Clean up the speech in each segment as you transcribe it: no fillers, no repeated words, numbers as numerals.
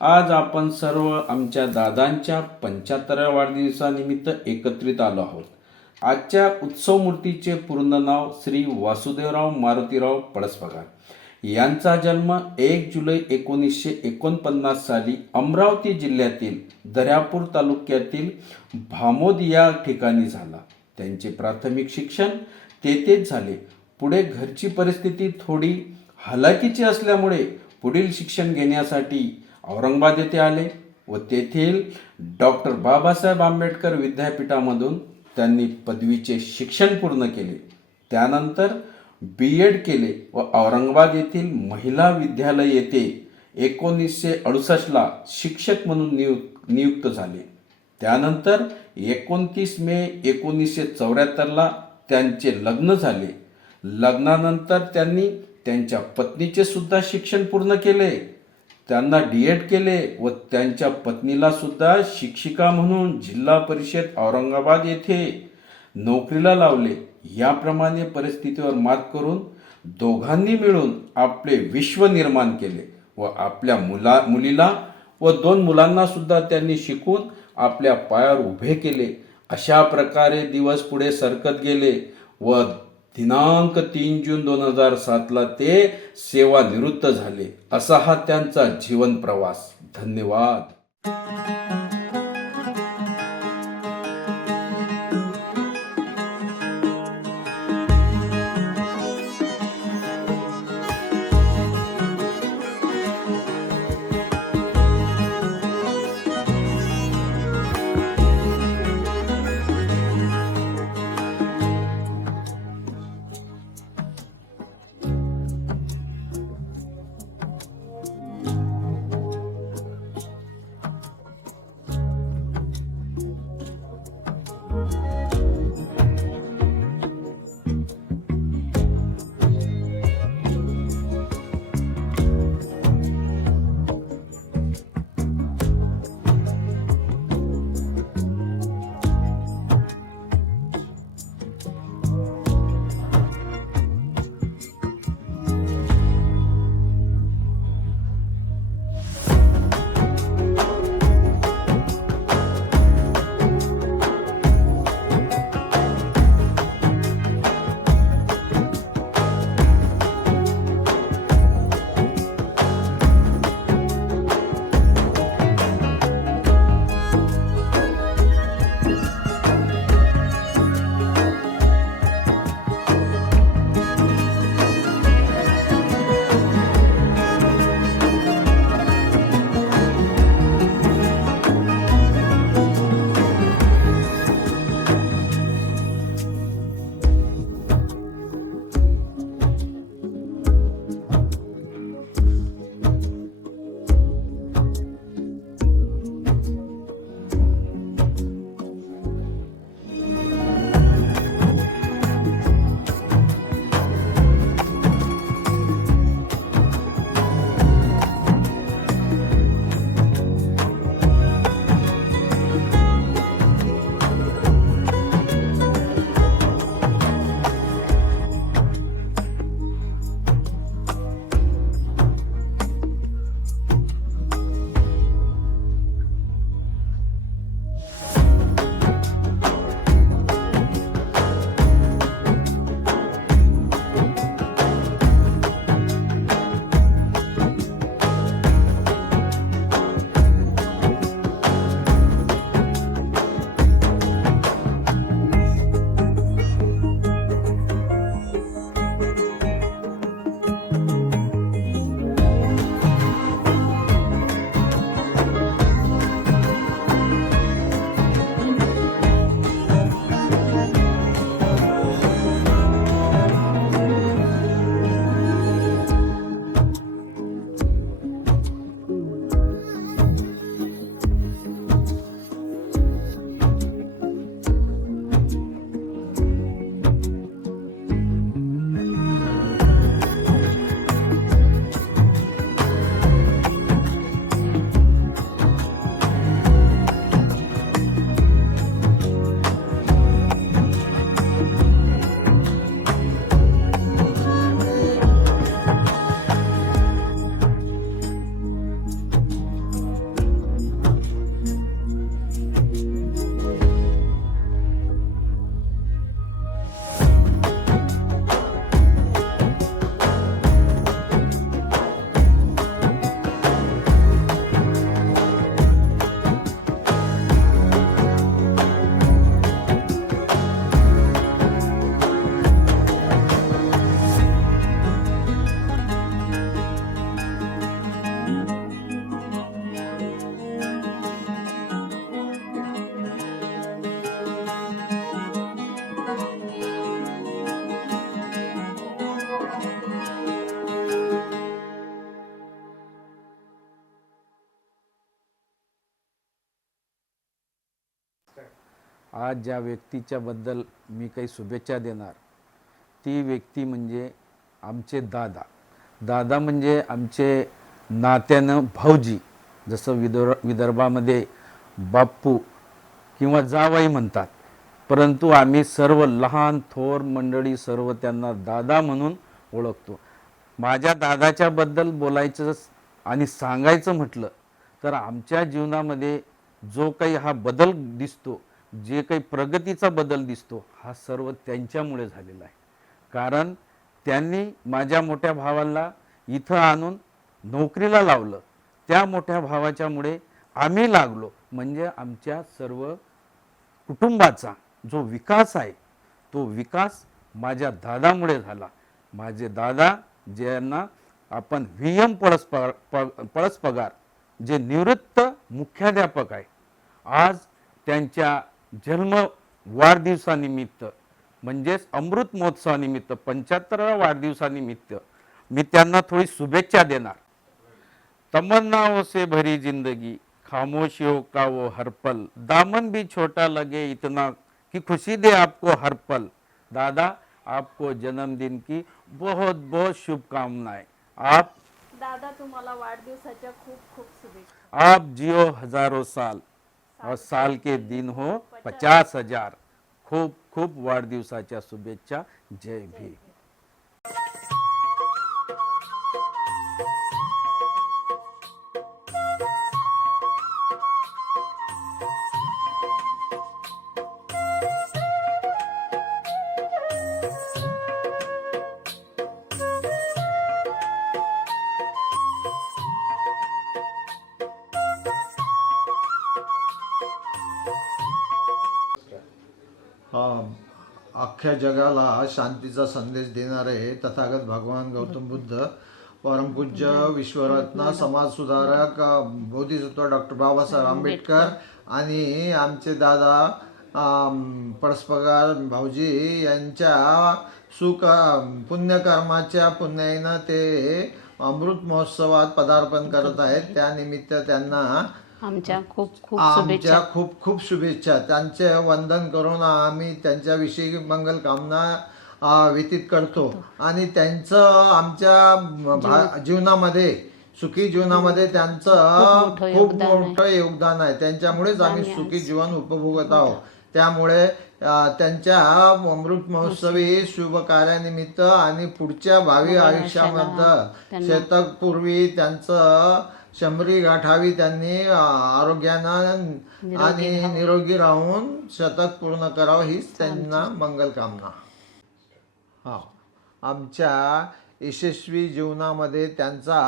आज आपण सर्व आमच्या दादांच्या 75व्या वाढदिवसानिमित्त एकत्रित आलो आहोत. आजच्या उत्सव मूर्तीचे पूर्ण नाव श्री वासुदेवराव मारुतीराव पळसपगार. यांचा जन्म 1 जुलै 1949 साली अमरावती जिल्ह्यातील दर्यापूर तालुक्यातील भामोद या ठिकाणी झाला. त्यांचे प्राथमिक शिक्षण तेथेच झाले. पुढे घरची परिस्थिती थोडी हलाखीची असल्यामुळे पुढील शिक्षण घेण्यासाठी औरंगाबाद येथे आले व तेथील डॉक्टर बाबासाहेब आंबेडकर विद्यापीठामधून त्यांनी पदवीचे शिक्षण पूर्ण केले. त्यानंतर B.Ed केले व औरंगाबाद येथील महिला विद्यालय येथे 1968ला शिक्षक म्हणून नियुक्त झाले. त्यानंतर 29 मे 1974ला त्यांचे लग्न झाले. लग्नानंतर त्यांनी त्यांच्या पत्नीचे सुद्धा शिक्षण पूर्ण केले. त्यांना D.Ed केले व त्यांच्या पत्नीला सुद्धा शिक्षिका म्हणून जिल्हा परिषद औरंगाबाद येथे नोकरीला लावले. याप्रमाणे परिस्थितीवर मात करून दोघांनी मिळून आपले विश्व निर्माण केले व आपल्या मुलीला व 2 मुलांना सुद्धा त्यांनी शिकून आपल्या पायावर उभे केले. अशा प्रकारे दिवस पुढे सरकत गेले व दिनांक 3 जून 2007ला ते सेवानिवृत्त झाले. असा हा त्यांचा जीवन प्रवास. धन्यवाद. आज ज्या व्यक्तीच्याबद्दल मी काही शुभेच्छा देणार ती व्यक्ती म्हणजे आमचे दादा. दादा म्हणजे आमचे नात्यानं भाऊजी. जसं विदर्भामध्ये बाप्पू किंवा जावाई म्हणतात, परंतु आम्ही सर्व लहान थोर मंडळी सर्व त्यांना दादा म्हणून ओळखतो. माझ्या दादाच्याबद्दल बोलायचं आणि सांगायचं म्हटलं तर आमच्या जीवनामध्ये जो काही हा बदल दिसतो, जे काही प्रगतीचा बदल दिसतो, हा सर्व त्यांच्यामुळे झालेला आहे. कारण त्यांनी माझ्या मोठ्या भावाला इथं आणून नोकरीला लावलं. त्या मोठ्या भावाच्यामुळे आम्ही लागलो. म्हणजे आमच्या सर्व कुटुंबाचा जो विकास आहे तो विकास माझ्या दादामुळे झाला. माझे दादा ज्यांना आपण VM पळसपगार जे निवृत्त मुख्याध्यापक आहे, आज त्यांच्या जन्म वाढदिवसानिमित्त म्हणजेच अमृत महोत्सवानिमित्त 75व्या वाढदिवसानिमित्त मी त्यांना थोडी शुभेच्छा देणार. तमन्नाओं से भरी जिंदगी, खामोशियों का वो हर पल, दामन भी छोटा लगे इतना कि खुशी दे आपको हर पल. दादा, आपको जन्मदिन की बहुत बहुत शुभकामनाएं. आप दादा तुम्हाला वाढदिवसाच्या खूप खूप शुभेच्छा. आप जियो हजारों साल और साल के दिन हो 50,000. खूप खूप वाढदिवसाच्या शुभेच्छा. जय भीम. अख्ख्या जगाला शांतीचा संदेश देणारे तथागत भगवान गौतम बुद्ध, परमपूज्य विश्वरत्न समाजसुधारक बोधिसत्व डॉक्टर बाबासाहेब आंबेडकर आणि आमचे दादा पळसपगार भाऊजी यांच्या पुण्यकर्माच्या पुण्याईनं ते अमृत महोत्सवात पदार्पण करत आहेत. त्यानिमित्त त्यांना आमच्या खूप खूप शुभेच्छा. त्यांचे वंदन करून आम्ही त्यांच्याविषयी मंगल कामना व्यतीत करतो आणि त्यांचं आमच्या जीवनामध्ये सुखी जीवनामध्ये त्यांचं खूप मोठं योगदान आहे. त्यांच्यामुळेच आम्ही सुखी जीवन उपभोगत आहोत. त्यामुळे त्यांच्या अमृत महोत्सवी शुभ कार्यानिमित्त आणि पुढच्या भावी आयुष्यामध्ये शतकपूर्वी त्यांचं 100 गाठावी, त्यांनी आरोग्यानं आणि निरोगी राहून शतक पूर्ण करावं हीच त्यांना मंगल कामना. आमच्या यशस्वी जीवनामध्ये त्यांचा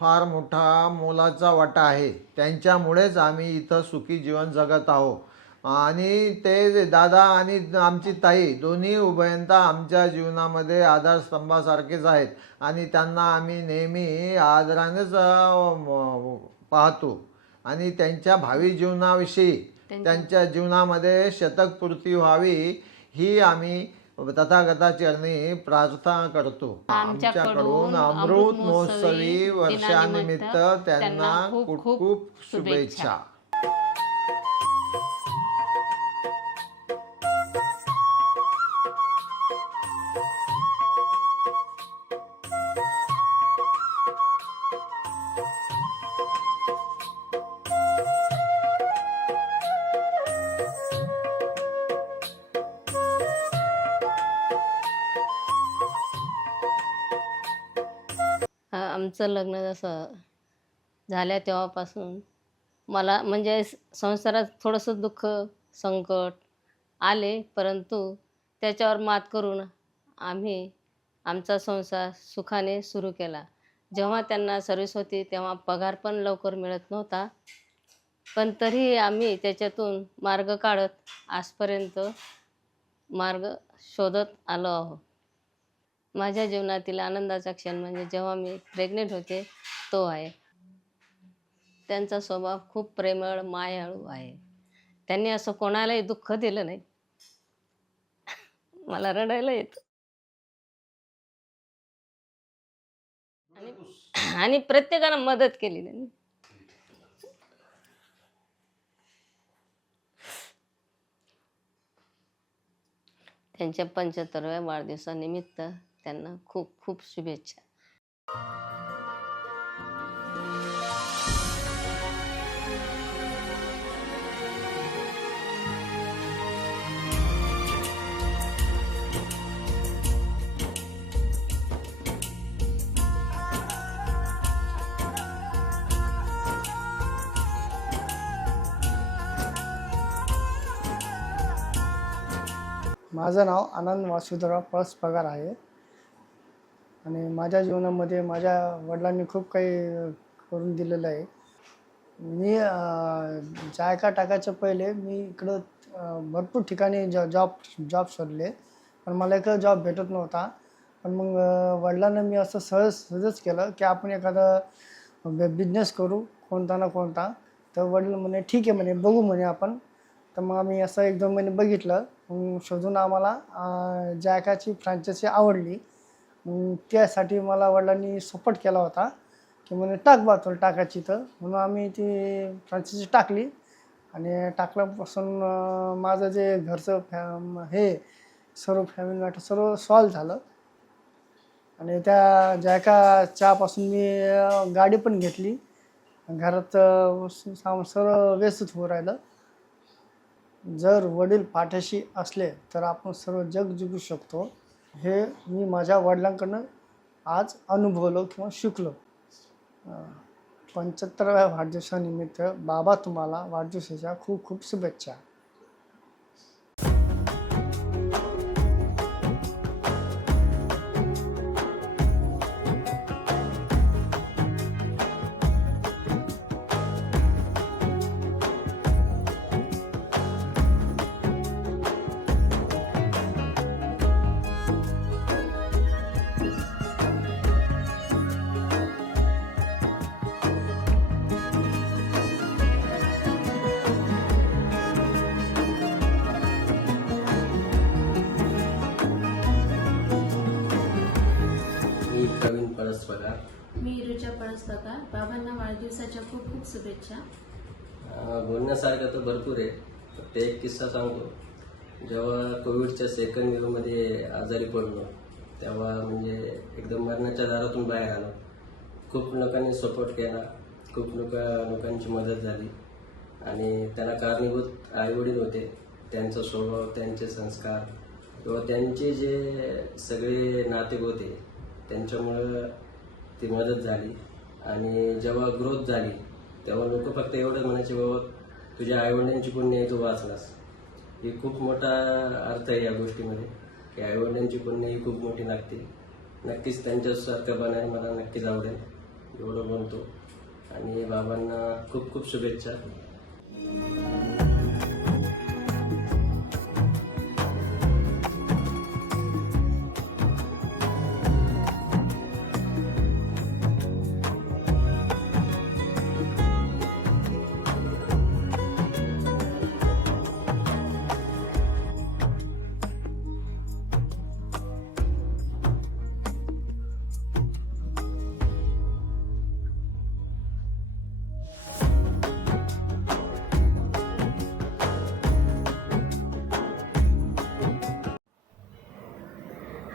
फार मोठा मोलाचा वाटा आहे. त्यांच्यामुळेच आम्ही इथं सुखी जीवन जगत आहोत. आणि ते दादा आणि आमची ताई दोन्ही उभयंता आमच्या जीवनामध्ये आधारस्तंभासारखेच आहेत आणि त्यांना आम्ही नेहमी आदरानेच पाहतो आणि त्यांच्या भावी जीवनाविषयी त्यांच्या जीवनामध्ये शतकपूर्ती व्हावी ही आम्ही तथागताचरणी प्रार्थना करतो. आमच्याकडून अमृत महोत्सवी वर्षानिमित्त त्यांना खूप खूप शुभेच्छा. आमचं लग्न जसं झाल्या तेव्हापासून मला म्हणजे संसारात थोडंसं दुःख संकट आले, परंतु त्याच्यावर मात करून आम्ही आमचा संसार सुखाने सुरू केला. जेव्हा त्यांना सर्व्हिस होती तेव्हा पगार पण लवकर मिळत नव्हता, पण तरीही आम्ही त्याच्यातून मार्ग काढत आजपर्यंत मार्ग शोधत आलो आहोत. माझ्या जीवनातील आनंदाचा क्षण म्हणजे जेव्हा मी प्रेग्नेंट होते तो आहे. त्यांचा स्वभाव खूप प्रेमळ मायाळू आहे. त्यांनी असं कोणालाही दुःख दिलं नाही. मला रडायला येतं. आणि प्रत्येकाला मदत केली त्यांनी. त्यांच्या 75व्या वाढदिवसानिमित्त त्यांना खूप खूप शुभेच्छा. माझं नाव आनंद वासुदेवराव पळस पगार आहे आणि माझ्या जीवनामध्ये माझ्या वडिलांनी खूप काही करून दिलेलं आहे. मी जायका टाकायच्या पहिले मी इकडं भरपूर ठिकाणी जॉब शोधले, पण मला इकडं जॉब भेटत नव्हता. पण मग वडिलांना मी असं सहजच केलं की आपण एखादा बिझनेस करू कोणता ना कोणता. तर वडील म्हणे ठीक आहे म्हणे, बघू म्हणे आपण. तर मग आम्ही असं 1-2 महिने बघितलं. मग शोधून आम्हाला जायकाची फ्रँचायझी आवडली. मग त्यासाठी मला वडिलांनी सपोर्ट केला होता की म्हणे टाक बा तुला टाकायची. तर म्हणून आम्ही ती फ्रँचायझी टाकली आणि टाकल्यापासून माझं जे घरचं हे सर्व फॅमिली मॅटर सर्व सॉल्व झालं. आणि त्या जायका चहापासून मी गाडी पण घेतली. घरात सामान सर्व व्यवस्थित होऊ राहिलं. जर वडील पाठीशी असले तर आपण सर्व जग जिंकू शकतो, हे मी माझ्या वडिलांकडनं आज अनुभवलो किंवा शिकलो. 75व्या वाढदिवसानिमित्त बाबा तुम्हाला वाढदिवसाच्या खूप खूप शुभेच्छा. मी प्रवीण पळस पगार. मी ऋचा पळस पगार. बाबांना वाढदिवसाच्या खूप खूप शुभेच्छा. बोलण्यासारखं तर भरपूर आहे. फक्त एक किस्सा सांगतो. जेव्हा कोविडच्या सेकंड वेव्हमध्ये आजारी पडलो, तेव्हा म्हणजे एकदम मरणाच्या दारातून बाहेर आलो. खूप लोकांनी सपोर्ट केला, खूप लोकांची मदत झाली आणि त्याला कारणीभूत आईवडील होते. त्यांचा स्वभाव, त्यांचे संस्कार किंवा त्यांचे जे सगळे नाते होते त्यांच्यामुळं ती मदत झाली. आणि जेव्हा ग्रोथ झाली तेव्हा लोक फक्त एवढंच म्हणायचे, बाबा तुझ्या आईवडिलांची पुण्य आहे, तू वाचलास. ही खूप मोठा अर्थ आहे या गोष्टीमध्ये की आईवडिलांची पुण्य ही खूप मोठी लागते. नक्कीच त्यांच्यासारखं बनायला मला नक्कीच आवडेल, एवढं बोलतो. आणि बाबांना खूप खूप शुभेच्छा.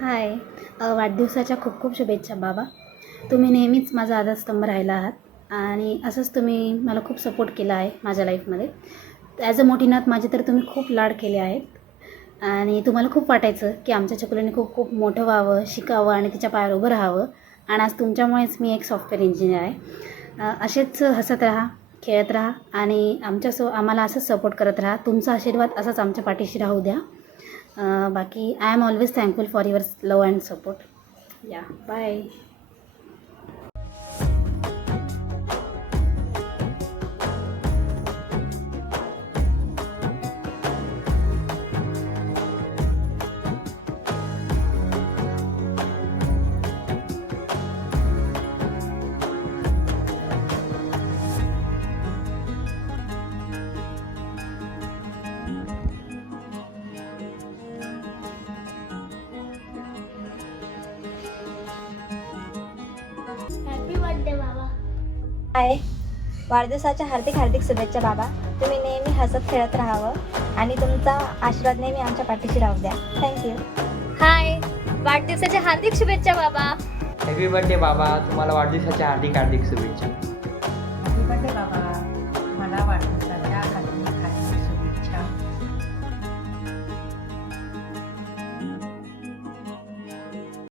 हाय, वाढदिवसाच्या खूप खूप शुभेच्छा बाबा. तुम्ही नेहमीच माझा आधारस्तंभ राहिला आहात आणि असंच तुम्ही मला खूप सपोर्ट केला आहे माझ्या लाईफमध्ये. ॲज अ मोठी नात माझे तर तुम्ही खूप लाड केले आहेत आणि तुम्हाला खूप वाटायचं की आमच्या छकुलीने खूप खूप मोठं व्हावं, शिकावं आणि तिच्या पायावर उभं राहावं. आणि आज तुमच्यामुळेच मी एक सॉफ्टवेअर इंजिनियर आहे. असेच हसत राहा, खेळत राहा आणि आम्हाला असंच सपोर्ट करत राहा. तुमचा आशीर्वाद असाच आमच्या पाठीशी राहू द्या. बाकी I am always thankful for your love and support. या बाय. हाय, वाढदिवसाच्या हार्दिक हार्दिक शुभेच्छा बाबा. तुम्ही नेहमी हसत खेळत राहावं आणि तुमचा आशीर्वाद नेहमी आमच्या पाठीशी राहू द्या. थँक्यू. हाय, वाढदिवसाच्या हार्दिक शुभेच्छा बाबा. हॅपी बर्थडे बाबा, तुम्हाला वाढदिवसाच्या हार्दिक हार्दिक शुभेच्छा.